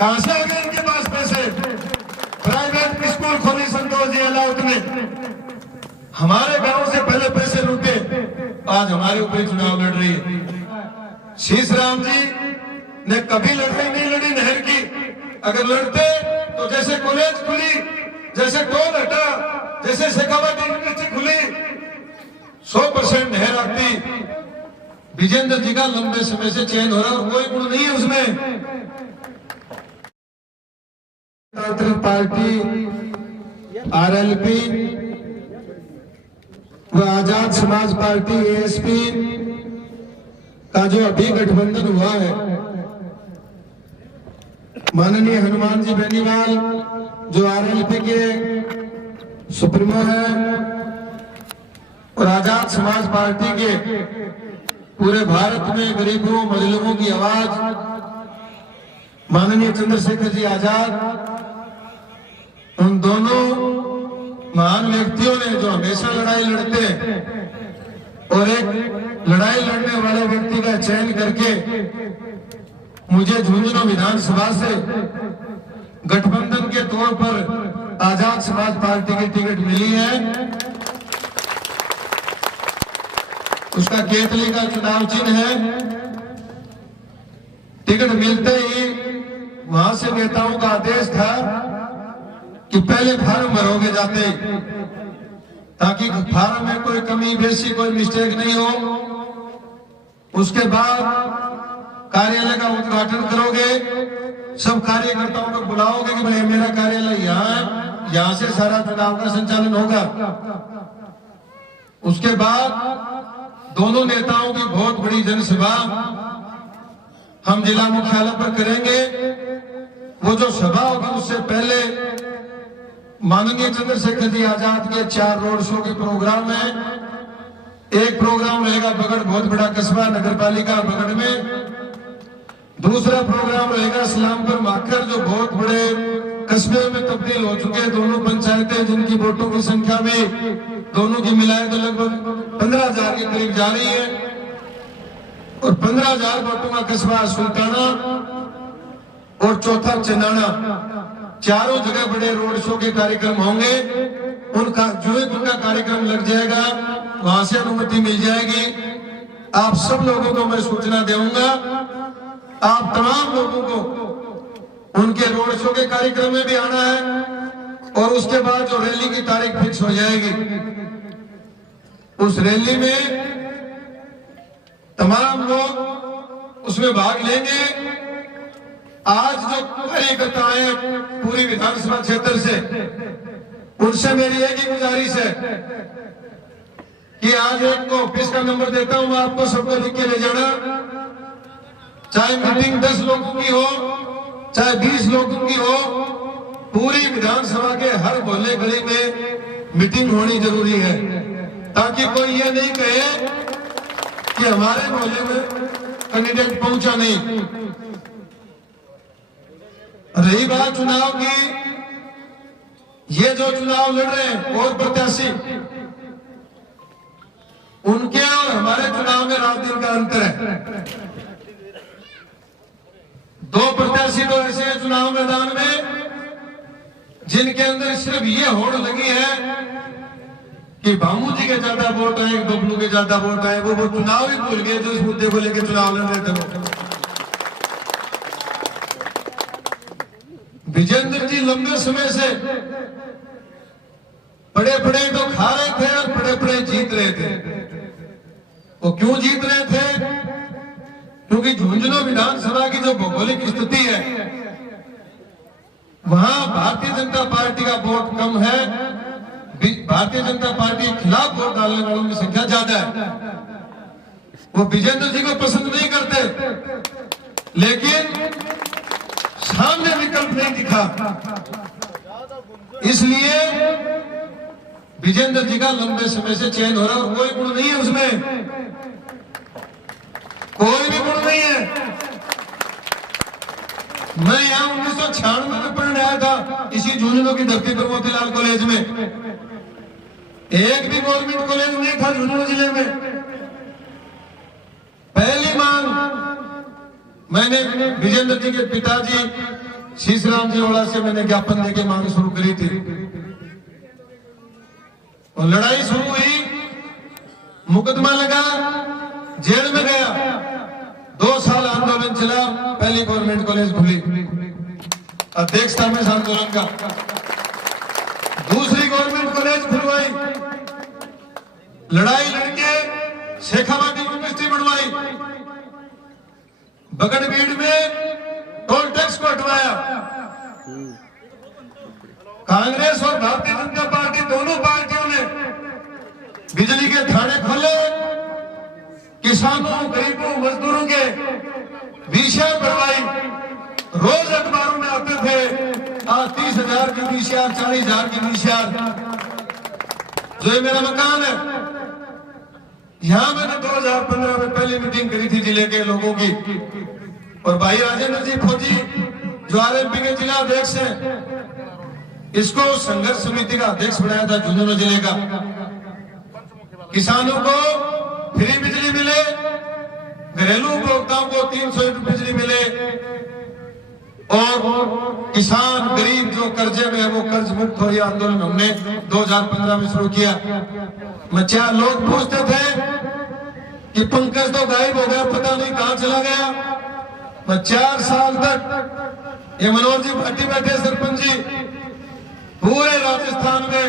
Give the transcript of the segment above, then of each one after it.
कहां से आ गए इनके पास पैसे? प्राइवेट स्कूल खोली संतोष जी अलाउट ने, हमारे गांव से पहले पैसे लूटे, आज हमारे ऊपर चुनाव लड़ रही है। शीश राम जी ने कभी लड़ाई नहीं लड़ी नहर की, अगर लड़ते तो जैसे कॉलेज खुली, जैसे टोल हटा, जैसे शेखावत यूनिवर्सिटी खुली, 100% नहर आती। विजेंद्र जी का लंबे समय से चयन हो रहा और कोई गुण नहीं है उसमें। पार्टी आरएलपी व आजाद समाज पार्टी एएसपी का जो अभी गठबंधन हुआ है, माननीय हनुमान जी बेनीवाल जो आरएलपी के सुप्रीमो है और आजाद समाज पार्टी के पूरे भारत में गरीबों मजलूमों की आवाज माननीय चंद्रशेखर जी आजाद, उन दोनों महान व्यक्तियों ने जो हमेशा लड़ाई लड़ते और एक लड़ाई लड़ने वाले व्यक्ति का चयन करके मुझे झुंझुनू विधानसभा से गठबंधन के तौर पर आजाद समाज पार्टी की टिकट मिली है। उसका केतली का चुनाव चिन्ह है। टिकट मिलते ही वहां से नेताओं का आदेश था कि पहले फार्म भरोगे जाते, ताकि फार्म में कोई कमी बेसी कोई मिस्टेक नहीं हो। उसके बाद कार्यालय का उद्घाटन करोगे, सब कार्यकर्ताओं को बुलाओगे कि भाई मेरा कार्यालय यहाँ है, यहाँ से सारा चुनाव का संचालन होगा। उसके बाद दोनों नेताओं की बहुत बड़ी जनसभा हम जिला मुख्यालय पर करेंगे। वो जो सभा होगी उससे पहले माननीय चंद्रशेखर जी आजाद के 4 रोड शो के प्रोग्राम है। एक प्रोग्राम रहेगा बगड़, बहुत बड़ा कस्बा नगर पालिका बगड़ में। दूसरा प्रोग्राम रहेगा इस्लामपुर माखर, जो बहुत बड़े कस्बे में तब्दील हो चुके हैं। दोनों पंचायतें जिनकी वोटों की संख्या में दोनों की मिलाए तो लगभग 15,000 के करीब जा रही है, और 15,000 वोटों का कस्बा सुल्ताना और चौथा चंदाना। चारों जगह बड़े रोड शो के कार्यक्रम होंगे। उनका जो ही उनका कार्यक्रम लग जाएगा वहां से अनुमति मिल जाएगी। आप सब लोगों को मैं सूचना दूंगा, आप तमाम लोगों को उनके रोड शो के कार्यक्रम में भी आना है। और उसके बाद जो रैली की तारीख फिक्स हो जाएगी, उस रैली में तमाम लोग उसमें भाग लेंगे। आज जो कार्यकर्ता आए पूरी विधानसभा क्षेत्र से, उनसे मेरी एक ही गुजारिश है कि आज एक को ऑफिस का नंबर देता हूं, आपको सबको लिख के ले जाना। चाहे मीटिंग 10 लोगों की हो, चाहे 20 लोगों की हो, पूरी विधानसभा के हर मोहल्ले गली में मीटिंग होनी जरूरी है, ताकि कोई ये नहीं कहे कि हमारे मोहल्ले में कैंडिडेट पहुंचा नहीं। रही बात चुनाव की, ये जो चुनाव लड़ रहे हैं और प्रत्याशी, उनके और हमारे चुनाव में रात दिन का अंतर है। 2 प्रत्याशी तो ऐसे हैं चुनाव मैदान में जिनके अंदर सिर्फ ये होड़ लगी है कि भामू जी के ज्यादा वोट आए, बबलू के ज्यादा वोट आए। वो चुनाव ही भूल गए जो इस मुद्दे को लेकर चुनाव लड़ रहे थे। विजेंद्र जी लंबे समय से बड़े बड़े तो खा रहे थे और बड़े बड़े जीत रहे थे। वो क्यों जीत रहे थे? क्योंकि झुंझुनू विधानसभा की जो भौगोलिक स्थिति है, वहां भारतीय जनता पार्टी का वोट कम है। भारतीय जनता पार्टी के खिलाफ वोट डालने वालों की संख्या ज्यादा है। वो विजेंद्र जी को पसंद नहीं करते, लेकिन सामने विकल्प नहीं दिखा, इसलिए विजेंद्र जी का लंबे समय से चयन हो रहा है। और कोई गुण नहीं है उसमें, कोई भी गुण नहीं है। मैं यहाँ 1996 में पढ़ने आया था इसी झुंझुनू की धरती पर मोतीलाल कॉलेज में। एक भी गवर्नमेंट कॉलेज नहीं था झुंझुनू जिले में। पहली मांग मैंने विजेंद्र जी के पिताजी शीशराम जी वाला से मैंने ज्ञापन देके मांग शुरू करी थी और लड़ाई शुरू हुई, मुकदमा लगा, जेल में गया, 2 साल आंदोलन चला, पहली गवर्नमेंट कॉलेज खुली, अध्यक्षता में आंदोलन का, दूसरी गवर्नमेंट कॉलेज खुलवाई, लड़ाई लड़के शेखावाटी यूनिवर्सिटी बनवाई, बगड़बीड़ में टोल टैक्स को हटवाया। कांग्रेस और भारतीय जनता पार्टी दोनों पार्टियों ने बिजली के थाने खोले, किसानों, गरीबों, मजदूरों के वीसीआर बनवाई, रोज अखबारों में आते थे, आज 30,000 की वीसीआर, 40,000 की वीसीआर। जो ये मेरा मकान है, यहां मैंने 2015 में पहली मीटिंग करी थी जिले के लोगों की, और भाई राजेंद्र जी फौजी जो आरएलपी के जिला अध्यक्ष हैं, इसको संघर्ष समिति का अध्यक्ष बनाया था झुंझुनू जिले का। किसानों को फ्री बिजली मिले, घरेलू उपभोक्ताओं को 300 यूनिट बिजली मिले, और किसान गरीब जो कर्जे में है वो कर्ज मुक्त हो, यह आंदोलन हमने 2015 में शुरू किया। मच्छा लोग पूछते थे कि पंकज तो गायब हो गया, पता नहीं कहां चला गया। 4 साल तक ये मनोहर जी भाटी बैठे सरपंच जी, पूरे राजस्थान में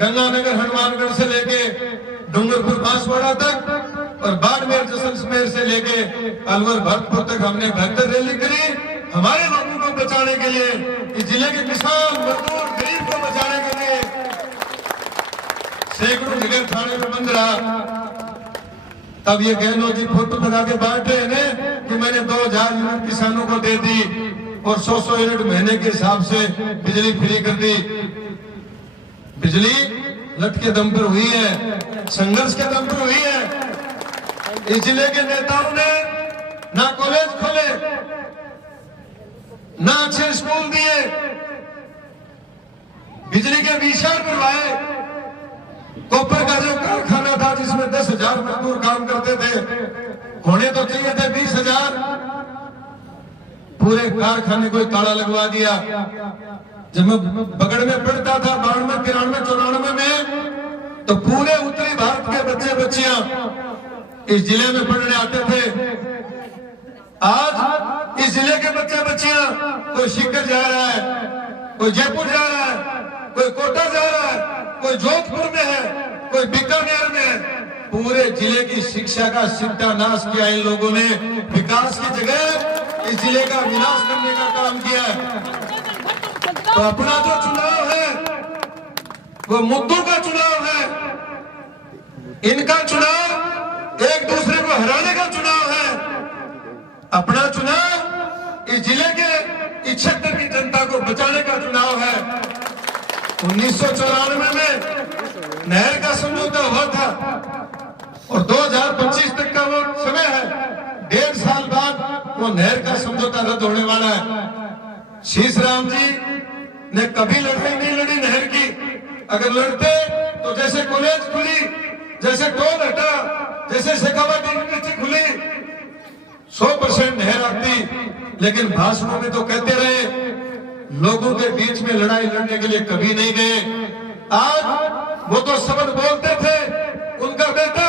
गंगानगर हनुमानगढ़ से लेके डूंगरपुर बांसवाड़ा तक और बाड़मेर जैसलमेर से लेके अलवर भरतपुर तक हमने बेहतर रैली करी, हमारे लोगों को बचाने के लिए, इस जिले के किसान, मजदूर, गरीब को बचाने के लिए। सैकड़ों जगह थाने में बंद रहा। तब ये गहलोत जी फोटो लगा के बांट रहे हैं कि मैंने 2000 यूनिट किसानों को दे दी और 100 यूनिट महीने के हिसाब से बिजली फ्री कर दी। बिजली लट के दम पर हुई है, संघर्ष के दम पर हुई है। इस जिले के नेताओं ने ना कॉलेज खोले, ना अच्छे स्कूल दिए, बिजली के वीसीआर बनवाए। कॉपर का जो कारखाना था जिसमें 10,000 मजदूर काम करते थे, होने तो चाहिए थे 20,000, पूरे कारखाने को ताला लगवा दिया। जब मैं बगड़ में पढ़ता था 92, 93, 94 में, तो पूरे उत्तरी भारत के बच्चे बच्चियां इस जिले में पढ़ने आते थे। आज इस जिले के बच्चे बच्चियां, कोई सीकर जा रहा है, कोई जयपुर जा रहा है, कोई कोटा जा रहा है, कोई जोधपुर में है, कोई बीकानेर में है। पूरे जिले की शिक्षा का सत्यानाश किया इन लोगों ने, विकास की जगह इस जिले का विनाश करने का काम किया है। तो अपना जो चुनाव है वो मुद्दों का चुनाव है, इनका चुनाव एक दूसरे को हराने का चुनाव है। अपना चुनाव इस जिले के 76 की जनता को बचाने का चुनाव है। 1994 में नहर का समझौता हुआ था और 2025 तक का वो समय है, 1.5 साल बाद वो नहर का समझौता रद्द होने वाला है। शीशराम जी ने कभी लड़ाई नहीं लड़ी नहर की। अगर लड़ते तो जैसे कॉलेज खुली, जैसे टोल हटा, जैसे शेखावाटी यूनिवर्सिटी खुली, 100% नहर आती। लेकिन भाषणों में तो कहते रहे, लोगों के बीच में लड़ाई लड़ने के लिए कभी नहीं गए। आज वो तो शब्द बोलते थे, उनका बेटा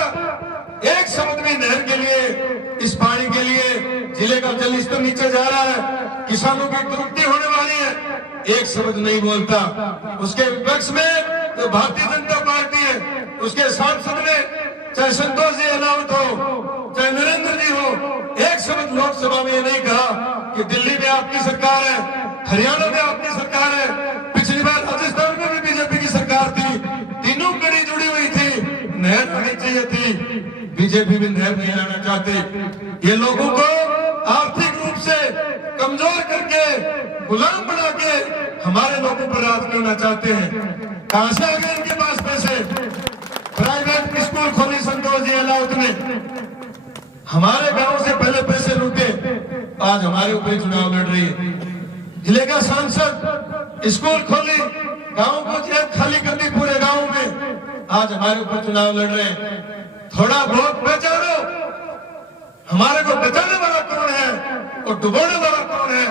एक शब्द भी नहर के लिए, इस पानी के लिए, जिले का जल स्तर नीचे जा रहा है, किसानों की तृप्ति होने वाली है, एक शब्द नहीं बोलता। उसके विपक्ष में जो भारतीय जनता पार्टी है, उसके सांसद ने, चाहे संतोष जी अनावत हो, चाहे नरेंद्र जी हो, एक शब्द लोकसभा में नहीं कहा कि दिल्ली में आपकी सरकार है, हरियाणा में आपकी सरकार है, पिछली बार राजस्थान में भी बीजेपी की सरकार थी, तीनों कड़ी जुड़ी हुई थी, नहर आनी चाहिए थी। बीजेपी भी नहर नहीं लाना चाहती। ये लोगों को आर्थिक रूप से कमजोर करके, गुलाम बना के हमारे लोगों पर राज करना चाहते हैं। कहां से आ गए इनके पास पैसे? प्राइवेट स्कूल खोली संतोष जी अलाउत ने, हमारे गांव से पहले पैसे लूटे, आज हमारे ऊपर चुनाव लड़ रही है। जिले का सांसद स्कूल खोली, गांव को जेब खाली करनी पूरे गांव में, आज हमारे ऊपर चुनाव लड़ रहे हैं। थोड़ा बहुत बचाओ, हमारे को बचाने वाला कौन है और डुबोने वाला कौन है?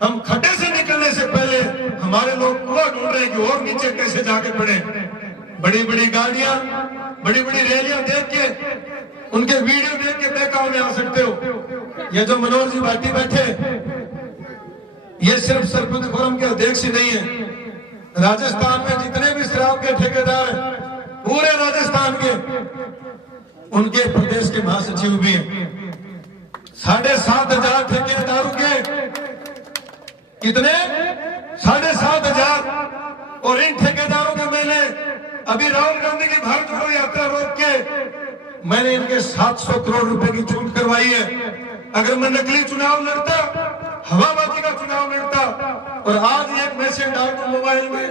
हम खड्डे से निकलने से पहले हमारे लोग कुआं ढूंढ रहे हैं कि और नीचे कैसे जाके पड़े। बड़ी बड़ी गाड़ियां, बड़ी बड़ी रैलियां देख के, उनके वीडियो देख के बहकावे में आ सकते हो। ये जो मनोहर जी भाटी बैठे, ये सिर्फ सरपंच फोरम के अध्यक्ष ही नहीं है। राजस्थान में जितने भी शराब के ठेकेदार हैं, पूरे राजस्थान के, उनके प्रदेश के महासचिव भी हैं। 7,500 ठेकेदारों के कितने 7,500, और इन ठेकेदारों के मैंने अभी राहुल गांधी की भारत जोड़ो यात्रा रोक के मैंने इनके 700 करोड़ रुपए की छूट करवाई है। अगर मैं नकली चुनाव लड़ता, हवाबाजी का चुनाव लड़ता, और आज एक मैसेज डाल दूं मोबाइल में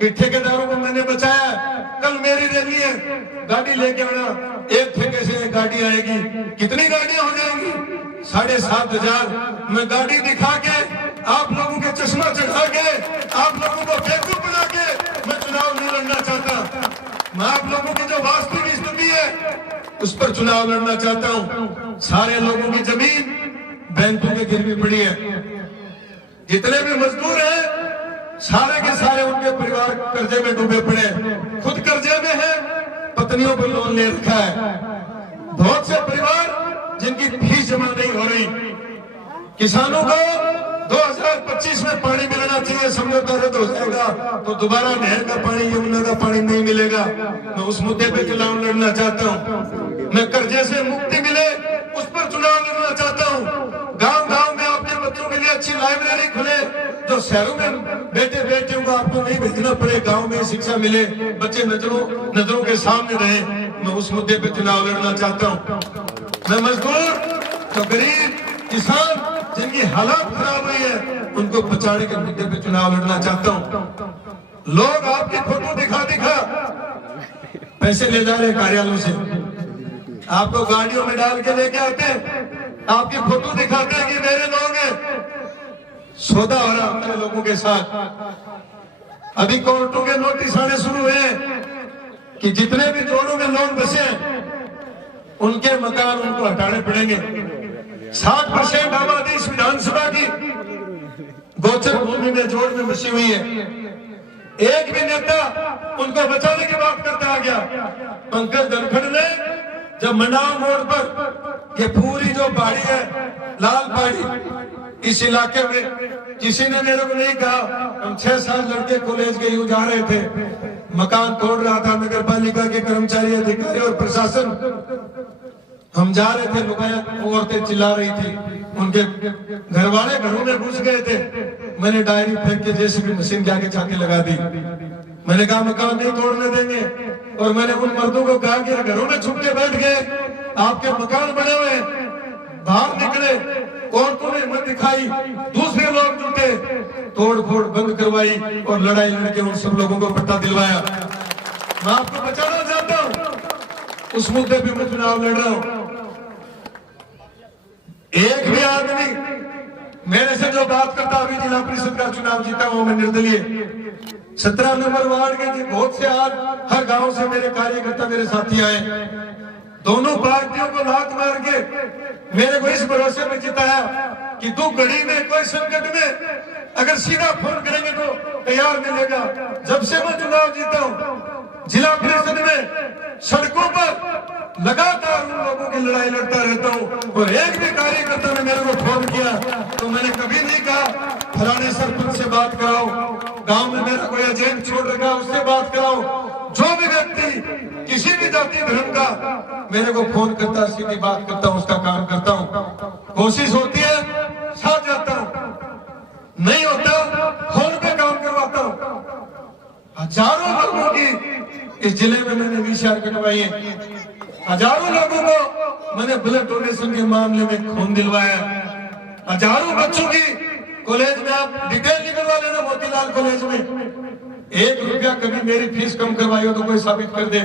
कि ठेकेदारों को मैंने बचाया, कल मेरी रैली है, गाड़ी लेके आना, एक ठेके से एक गाड़ी आएगी, कितनी गाड़ियां हो जाएंगी? 7,500। मैं गाड़ी दिखा के, आप लोगों के चश्मा चढ़ा के, आप लोगों को बेवकूफ बना के मैं चुनाव नहीं लड़ना चाहता। मैं आप लोगों की जो वास्तविक स्थिति है उस पर चुनाव लड़ना चाहता हूं। सारे लोगों की जमीन बैंकों के गिरवी पड़ी है। जितने भी मजदूर हैं, सारे के सारे उनके परिवार कर्जे में डूबे पड़े, खुद कर्जे में है, पत्नियों पर लोन ले रखा है। बहुत से परिवार जिनकी फीस जमा नहीं हो रही। किसानों को 2025 में पानी मिलना चाहिए, समझौता रद्द हो जाएगा तो दोबारा नहर का पानी, यमुना का पानी नहीं मिलेगा। मैं उस मुद्दे पे चुनाव लड़ना चाहता हूँ। मैं कर्जे से मुक्ति मिले उस पर चुनाव लड़ना चाहता हूँ। गांव गांव में आपके बच्चों के लिए अच्छी लाइब्रेरी खुले, जो शहरों में बेटे को आपको नहीं भेजना पड़े, गांव में शिक्षा मिले, बच्चे नजरों के सामने रहे। मैं उस मुद्दे पे चुनाव लड़ना चाहता हूँ। मैं मजदूर, जो गरीब किसान जिनकी हालात खराब हुई है, उनको बचाने के मुद्दे पे चुनाव लड़ना चाहता हूँ। लोग आपकी फोटो दिखा पैसे ले जा रहे कार्यालयों से, आपको गाड़ियों में डाल के लेके आते हैं, आपकी फोटो दिखाते हैं कि मेरे लोग हैं। सौदा हो रहा हमारे लोगों के साथ। अभी कोर्टों के नोटिस आने शुरू हुए कि जितने भी जोड़ों में लोग बसे हैं, उनके मकान उनको हटाने पड़ेंगे। 60% आबादी इस विधानसभा की गोचर भूमि में जोड़ में बसी हुई है। एक भी नेता उनको बचाने की बात करता आ गया। पंकज धनखड़ ने जब मंडाव मोड़ पर ये पूरी जो पहाड़ी है, लाल पहाड़ी, इस इलाके में किसी ने मेरे को नहीं कहा। हम 6 लड़के कॉलेज गए जा रहे थे, मकान तोड़ रहा था नगर पालिका के कर्मचारी, अधिकारी और प्रशासन। हम जा रहे थे, औरतें चिल्ला रही थी, उनके घर वाले घरों में घुस गए थे। मैंने डायरी फेंक के जेसीबी मशीन जाके चाके लगा दी। मैंने कहा मकान नहीं तोड़ने देंगे, और मैंने उन मर्दों को कहा कि घरों में छुप के बैठ गए, आपके मकान बने हुए, बाहर निकले, औरतों ने हिम्मत दिखाई, दूसरे लोग जुटे, तोड़ फोड़ बंद करवाई और लड़ाई लड़के उन सब लोगों को पट्टा दिलवाया। मैं आपको बचाना चाहता हूँ, उस मुद्दे पे मैं चुनाव लड़ रहा हूँ। एक भी आदमी मेरे से जो बात करता, अभी जिला परिषद का चुनाव जीता हूं मैं निर्दलीय, 17 नंबर वार्ड के बहुत से आज हर गांव से मेरे कार्यकर्ता, मेरे साथी आए। दोनों पार्टियों को लात मार के मेरे को इस भरोसे में जिताया कि तू घड़ी में, कोई संकट में अगर सीधा फोन करेंगे तो तैयार मिलेगा। जब से मैं चुनाव जीता हूं, जिला परिषद में सड़कों पर लगातार उन लोगों की लड़ाई लड़ता रहता हूं, और एक भी कार्यकर्ता ने मेरे को फोन किया तो मैंने कभी नहीं कहा फलाने सरपंच से बात कराओ, गांव में मेरा कोई एजेंट छोड़ रखा उससे बात कराओ। जो भी व्यक्ति किसी भी जाति धर्म का मेरे को फोन करता, सीधी बात करता हूं, उसका काम करता हूं। कोशिश होती है साथ जाता हूं, नहीं होता फोन पे काम करवाता हूं। हजारों लोगों की इस जिले में मैंने विचार कटवाई है, हजारों लोगों को मैंने ब्लड डोनेशन के मामले में खून दिलवाया, हजारों बच्चों की कॉलेज में, आप डिटेल निकलवा लेना मोतीलाल कॉलेज में, 1 रुपया कभी मेरी फीस कम करवाई हो तो कोई साबित कर दे।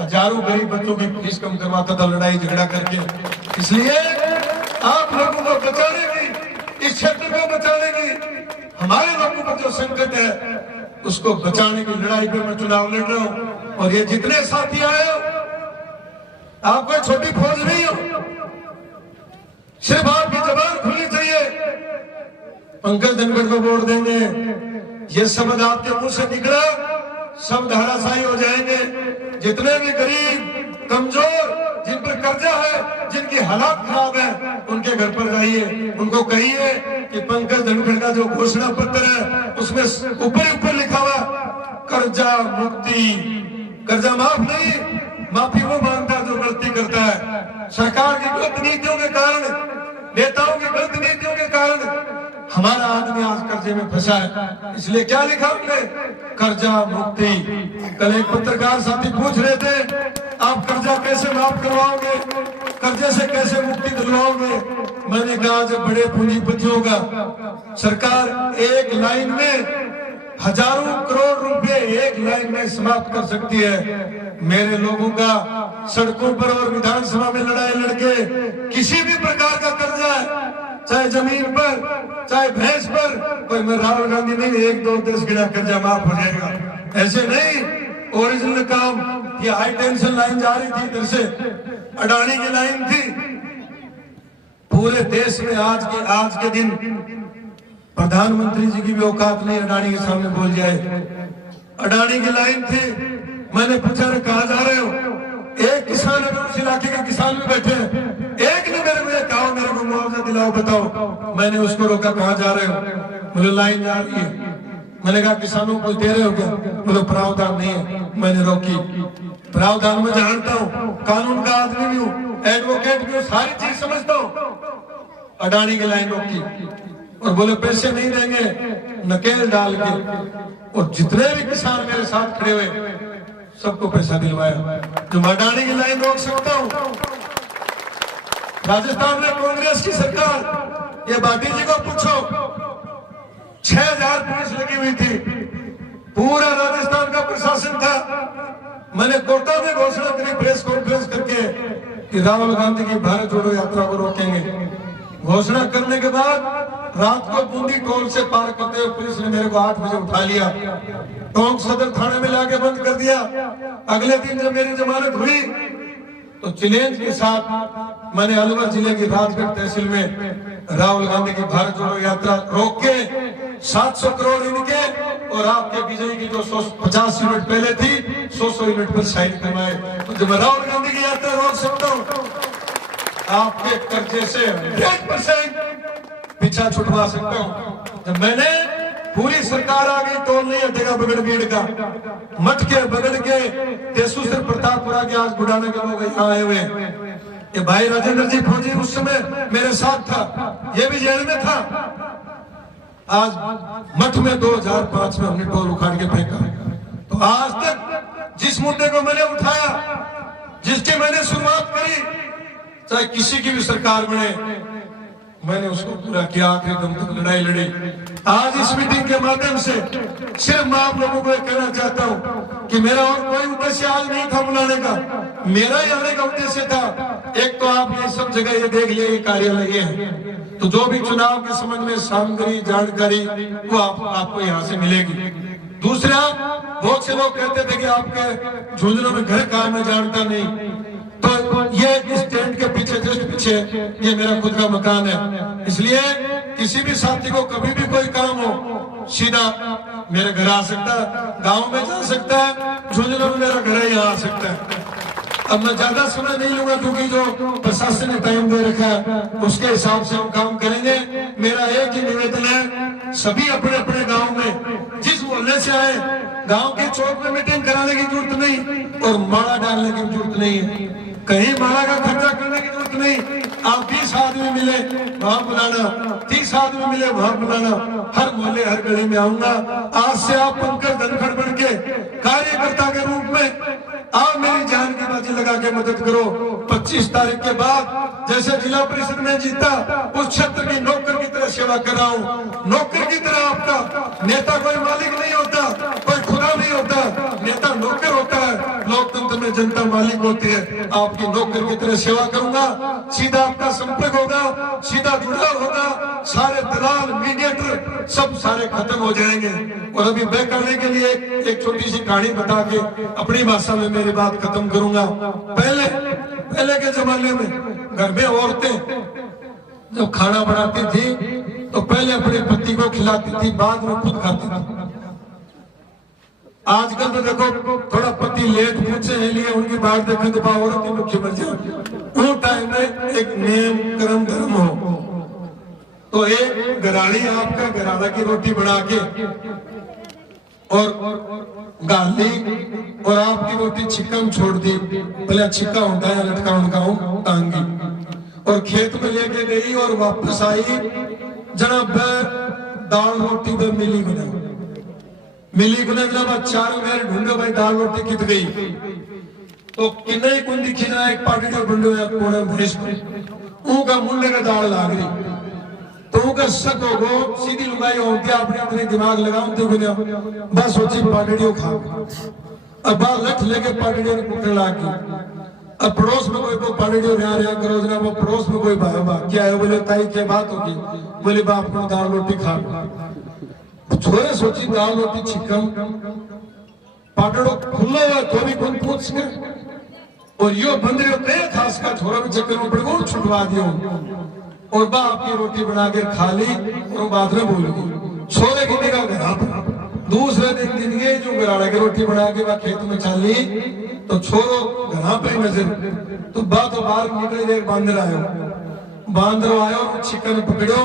हजारों गरीब बच्चों की फीस कम करवाता था लड़ाई झगड़ा करके। इसलिए आप लोगों को बचाने की, इस क्षेत्र को बचाने की, हमारे लोगों को जो संकट है उसको बचाने की लड़ाई पे मैं चुनाव लड़ रहा हूं। और ये जितने साथी आए हो, आप कोई छोटी फौज नहीं हो, सिर्फ आपकी जबान खुलनी चाहिए। पंकज धनखड़ को वोट देंगे, ये शब्द आपके मुंह से निकला सब धराशायी हो जाएंगे। जितने भी गरीब कमजोर जिन पर कर्जा है, जिनकी हालात खराब है, उनके घर पर जाइए, उनको कहिए कि पंकज धनखड़ का जो घोषणा पत्र है उसमें ऊपर लिखा हुआ कर्जा मुक्ति, कर्जा माफ नहीं, माफी वो मांगता है जो गलती करता है। सरकार की गलत नीतियों के कारण, नेताओं की गलत नीतियों के कारण हमारा आदमी आज कर्जे में फंसा है। इसलिए क्या लिखा हमने, कर्जा मुक्ति। कल एक पत्रकार साथी पूछ रहे थे आप कर्जा कैसे माफ करवाओगे, कर्जे से कैसे मुक्ति दिलवाओगे। मैंने कहा जब बड़े पूंजीपतियों का सरकार एक लाइन में हजारों करोड़ रुपए एक लाइन में समाप्त कर सकती है, मेरे लोगों का सड़कों पर और विधानसभा में लड़ाई लड़के किसी भी प्रकार का कर्जा है, चाहे जमीन पर चाहे भैंस पर, कोई मैं राहुल गांधी नहीं 1-2-10 गिना कर्जा माफ हो जाएगा, ऐसे नहीं। ओरिजिनल काम, ये हाई टेंशन लाइन जा रही थी इधर से, अडानी की लाइन थी। पूरे देश में आज के दिन प्रधानमंत्री जी की भी औकात नहीं अडानी के सामने बोल जाए। अडानी की लाइन थी, मैंने पूछा रे कहाँ जा रहे हो, एक किसान अगर उस इलाके के किसान भी बैठे हैं, एक ने मेरे कहा मेरे को मुआवजा दिलाओ बताओ, मैंने उसको रोका कहाँ जा रहे हो, मुझे लाइन जा रही है। मैंने कहा किसानों को दे रहे हो क्या, बोले प्रावधान नहीं है। मैंने रोकी, प्रावधान में जानता हूँ, कानून का आदमी भी हूँ, एडवोकेट भी हूँ, सारी चीज समझता हूँ। अडानी की लाइन रोकी और बोले पैसे नहीं देंगे, नकेल डाल के, और जितने भी किसान मेरे साथ खड़े हुए सबको पैसा दिलवाया। जो अडानी की लाइन रोक सकता हूँ। राजस्थान में कांग्रेस की सरकार, ये भाटी जी को पूछो, 6000 पुलिस लगी हुई थी, पूरा राजस्थान का प्रशासन था। मैंने कोटा में घोषणा करी प्रेस कॉन्फ्रेंस करके कि राहुल गांधी की भारत जोड़ो यात्रा को रोकेंगे। घोषणा करने के बाद रात को बूंदी टोल से पार करते हुए पुलिस ने मेरे को 8 बजे उठा लिया, टोंक सदर थाने में लाके बंद कर दिया। अगले दिन जब मेरी जमानत हुई तो चैलेंज के साथ मैंने अलवर जिले की राजगढ़ तहसील में राहुल गांधी की भारत जोड़ो यात्रा रोक के 700 करोड़ इनके और आपके विजय की जो 50 यूनिट पहले थी 100 यूनिट पर साइन करवाए। तो जब मैं राहुल गांधी की यात्रा रोक सकता हूँ, आपके कर्जे से 100% पीछा छुटवा सकता हूँ। जब मैंने पूरी सरकार आ गई, टोल नहीं हटेगा बगड़ बीड़ का, मट के बगड़ के तेसुसर प्रतापपुरा के आज बुढ़ाने के लोग यहाँ आए हुए। ये भाई राजेंद्र जी फौजी उस समय मेरे साथ था, ये भी जेल में था। आज मठ में 2005 में हमने टोल उखाड़ के फेंका। तो आज तक जिस मुद्दे को मैंने उठाया, जिसकी मैंने शुरुआत करी, चाहे किसी की भी सरकार बने, मैंने उसको पूरा किया, आखिरी दम तक लड़ाई लड़ी। आज इस मीटिंग के माध्यम से सिर्फ मैं आप लोगों को कहना चाहता हूँ कि मेरा और कोई उद्देश्य आज नहीं था बुलाने का, मेरा ही आने का उद्देश्य था। एक तो आप ये सब जगह ये देख लिए कार्यालय ये है, तो जो भी चुनाव के संबंध में सामग्री जानकारी वो आपको यहाँ से मिलेगी। दूसरा, बहुत से लोग कहते थे कि आपके झुंझुनों में घर कहाँ मैं जानता नहीं, तो ये इस टेंट के पीछे जस्ट पीछे ये मेरा खुद का मकान है। इसलिए किसी भी साथी को कभी भी कोई काम हो सीधा मेरे घर आ सकता है, गांव में जा सकता है, झुंझुनों में मेरा घर है, यहाँ आ सकता है। अब मैं ज्यादा समय नहीं लूंगा क्योंकि जो प्रशासन ने टाइम दे रखा है उसके हिसाब से हम काम करेंगे। मेरा एक ही निवेदन है, सभी अपने अपने गांव में जिस मोहल्ले से आए, गांव के चौक में मीटिंग कराने की जरूरत नहीं और माला डालने की जरूरत नहीं है, कहीं माला का खर्चा करने की जरूरत नहीं। आप 20 आदमी मिले वहां बुलाना, 30 आदमी मिले वहां बुलाना, हर मोहल्ले हर गली में आऊंगा। आज से आप पंकज धनखड़ बन के कार्यकर्ता के रूप में आप मेरी जान की बाजी लगा के मदद करो। 25 तारीख के बाद जैसे जिला परिषद में जीता, उस क्षेत्र की नौकर की तरह सेवा कर रहा हूँ, नौकर की तरह। आपका नेता कोई मालिक नहीं होता, कोई खुदा नहीं होता, नेता नौकर होता है। लोकतंत्र में जनता मालिक होती है। आपकी नौकर की तरह सेवा करूंगा, सीधा आपका संपर्क होगा, सीधा जुड़ाव होगा, सारे दलाल मीडिएटर सब सारे खत्म हो जाएंगे। और अभी मैं करने के लिए एक छोटी सी कहानी बता के अपनी भाषा में मेरी बात खत्म करूंगा। पहले के जमाने में घर में औरतें जब खाना बनाती थी तो पहले अपने पति को खिलाती थी, बाद में खुद खाती थी। आजकल तो देखो थोड़ा पति लेट पूछे हैं लिए उनकी बात देखें तो औरत की मुख्य बन जाए। वो टाइम में एक नियम कर्म धर्म हो तो एक गराड़ी आपका गराड़ा की रोटी बना के और गाली और आपकी रोटी छिक्का में छोड़ दी, भले छिक्का होता है लटका उनका टांगी, और खेत में लेके गई और वापस आई जनाब दाल रोटी पे मिली गुना जनाब चारों मेरे ढूंढे भाई दाल रोटी कित गई तो किन्ने कुंडी खिंचना एक पार्टी जो ढूंढे कोने भैंस का मुंडे का दाल लाग रही तो उनका शक होगो सीधी लुगाई होती अपने अपने दिमाग लगाओ तो बस सोची पार्टियों खा अब बाल लठ लेके पार्टियों ने कुटने लाग गई। अब पड़ोस में कोई पार्टियों रहा करो जना वो पड़ोस में कोई भाई क्या है बोले ताई क्या बात होगी बोले बाप को दाल रोटी खा छोरे सोची दाल रोटी चिकन पाटड़ो खुला हुआ तो भी कौन पूछ के और यो बंदरे कई खास का छोरा भी चक्कर में पड़ गो छुटवा दियो और बाप की रोटी बनाकर खा ली और बाद में बोल गई छोरे की निगाह घर दूसरे दिन ये जो गराड़ा की रोटी बना के वह खेत में चाली तो छोरो घर पे नजर तो बात बाहर निकले एक बांदर आयो चिकन पकड़ो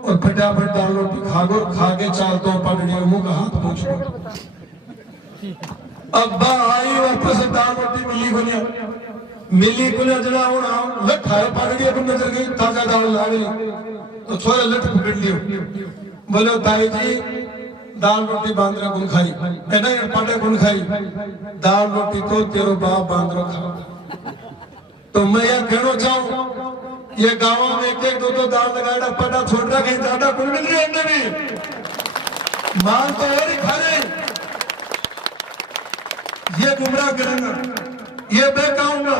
और फटाफट दाल रोटी खा के चाल तो पकड़ियो मुंह का हाथ पूछ अब आई वापस दाल रोटी मिली गुनिया जना लठ आए पकड़ियो को नजर गई ताजा दाल ला गई तो छोरा लठ पकड़ लियो बोलो ताई जी दाल रोटी बांदरा गुन खाई है ना पाटे गुन खाई दाल रोटी तो तेरो बाप बांदरो खा तो मैं यह कहना चाहूं ये गांव में एक दो दाल लगाड़ा पटा छोड़ रहा कहीं ज्यादा गुन मिल रही है भी माल तो और ही खा रहे ये गुमराह करेंगे ये बेकाऊंगा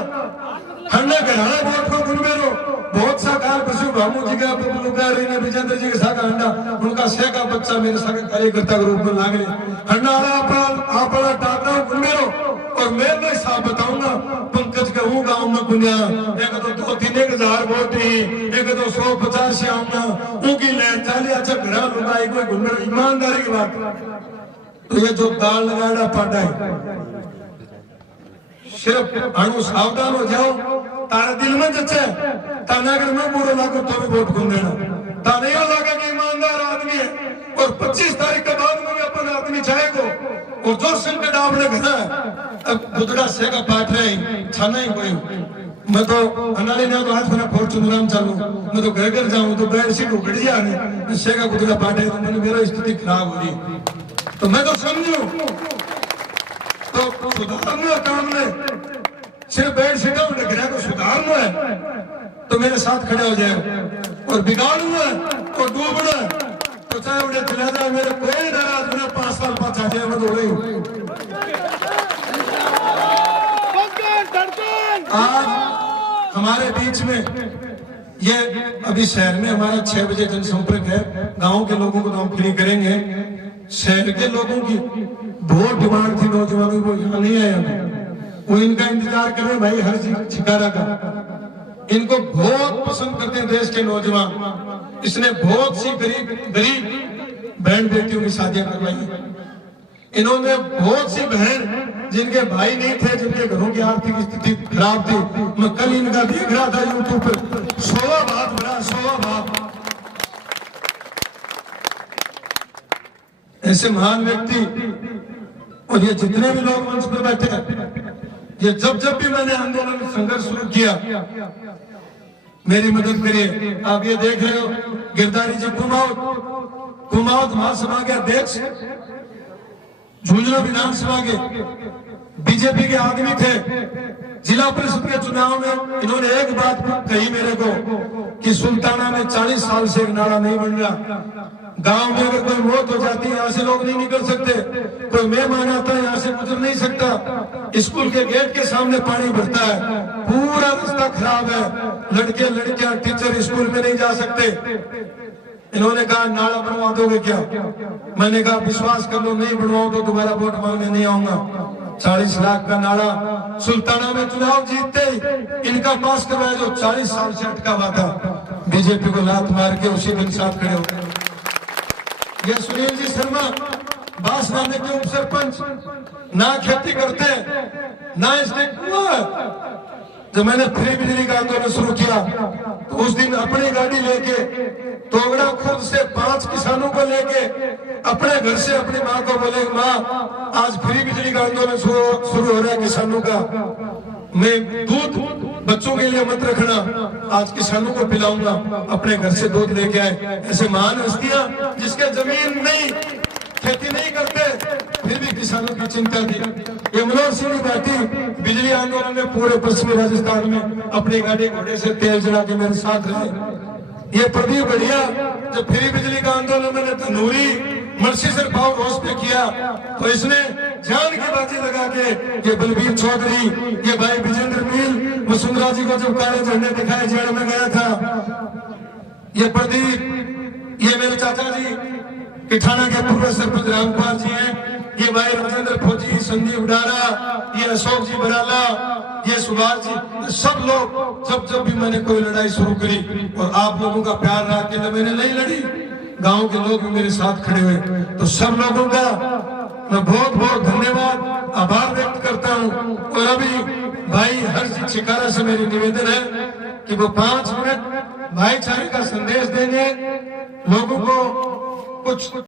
हमने घराना बहुत को गुन मेरो बहुत सा काल पशु भामू जी का लुकारी ने विजेंद्र जी के साथ अंडा उनका सेका बच्चा मेरे साथ कार्यकर्ता के रूप में लाग रहे अंडा आपड़ा टाटा गुन मेरो और मैं भाई साहब बताऊंगा पंकज का हूँ गाँव में गुनिया एक तो 2-3 वोटी एक तो 150 आऊंगा उनकी लैंड चाली अच्छा घर लुगाई कोई गुन मेरो ईमानदारी की बात तो ये जो दाल लगाड़ा पाटा है सिर्फ अणु सावधान हो जाओ तारा दिल में जचे ताना अगर मैं बुरा लागू तो भी वोट गुन देना ताने यह लगा कि ईमानदार आदमी है और 25 तारीख के बाद में अपन आदमी चाहेगो और जो संकट आपने घना अब बुदड़ा से का पाठ रहे छाना ही कोई मैं तो अनाले ने तो आज मेरा फॉर्चूनर चालू मैं तो घर जाऊं तो बेड शीट उगड़ जाए से का बुदड़ा पाठे तो मैंने मेरा स्थिति खराब हो रही तो मैं तो समझू तो सुधारना काम में सिर्फ बेड सीटा गिरा को सुधारना है तो मेरे साथ खड़े हो जाए और बिगाड़ना और डूबना तो चाहे उन्हें खिला जाए मेरे कोई नाराज बिना 5 साल पाँच आ जाए मैं दौड़े हूँ। आज हमारे बीच में ये अभी शहर में हमारा 6 बजे जनसंपर्क है गांव के लोगों को तो हम फ्री करेंगे शहर के लोगों की बहुत डिमांड थी नौजवानों को यहाँ नहीं आया वो इनका इंतजार कर रहे भाई हर शिकारा का इनको बहुत पसंद करते हैं देश के नौजवान इसने बहुत सी गरीब बहन बेटियों की शादियां करवाई इन्होंने बहुत सी बहन जिनके भाई नहीं थे जिनके घरों की आर्थिक स्थिति खराब थी मैं कल इनका देख रहा था यूट्यूब पर 16 बाप ऐसे महान व्यक्ति और ये जितने भी लोग मंच पर बैठे हैं ये जब भी मैंने आंदोलन संघर्ष शुरू किया मेरी मदद करिए। आप ये देख रहे हो गिरधारी जी कुमाऊं महासभा के अध्यक्ष झुंझुनू विधानसभा के बीजेपी के आदमी थे जिला परिषद के चुनाव में इन्होंने एक बात कही मेरे को कि सुल्ताना में 40 साल से एक नाला नहीं बन रहा गांव में अगर कोई मौत हो जाती है यहाँ से लोग नहीं निकल सकते कोई मेहमान आता है यहाँ से गुजर नहीं सकता स्कूल के गेट के सामने पानी भरता है पूरा रास्ता खराब है लड़के लड़कियां टीचर स्कूल में नहीं जा सकते। इन्होंने कहा नाला बनवा दोगे क्या मैंने कहा विश्वास कर लो नहीं बनवाओ तो दोबारा वोट मांगने नहीं आऊंगा। 40 लाख का नाला सुल्ताना में चुनाव जीतते इनका पास करवाया जो 40 साल से अटका हुआ था बीजेपी को लात मार के उसी दिन साथ खड़े हो गए। ये सुनील जी शर्मा बांस नामे के उप सरपंच ना खेती करते ना इसने कुआं। जब मैंने फ्री बिजली का आंदोलन शुरू किया तो उस दिन अपनी गाड़ी लेके तोगड़ा खुद से 5 किसानों को लेके अपने घर से अपनी माँ को बोले, माँ आज फ्री बिजली का आंदोलन शुरू हो रहा है किसानों का, मैं दूध बच्चों के लिए मत रखना, आज किसानों को पिलाऊंगा। अपने घर से दूध लेके आए। ऐसे महान हस्तियां जिसके जमीन नहीं, खेती नहीं करते, फिर भी किसानों की चिंता की। ये मनोहर सिंह घाटी बिजली आंदोलन में पूरे पश्चिमी राजस्थान में अपनी गाड़ी घोड़े से तेल जला के मेरे साथ रहे। ये प्रदीप बढ़िया जब फ्री बिजली का आंदोलन मैंने तनूरी मर्सीसर पावर हाउस पे किया तो इसने जान की बाजी लगा के, ये बलबीर चौधरी, ये भाई विजेंद्र मील, वसुंधरा जी को जब काले झंडे दिखाए जेल में गया था, ये प्रदीप, ये मेरे चाचा जी पिठाना के पूर्व सरपंच रामपाल जी हैं, ये भाई राजेंद्र फौजी, संदीप डारा, ये अशोक जी बराला, ये सुभाष जी, सब लोग जब भी मैंने कोई लड़ाई शुरू करी और आप लोगों का प्यार रहा कि मैंने नहीं लड़ी, गांव के लोग भी मेरे साथ खड़े हुए, तो सब लोगों का मैं बहुत बहुत धन्यवाद आभार व्यक्त करता हूं। और अभी भाई हर्ष शिकारा से मेरी निवेदन है कि वो 5 मिनट भाईचारे का संदेश देंगे, लोगों को कुछ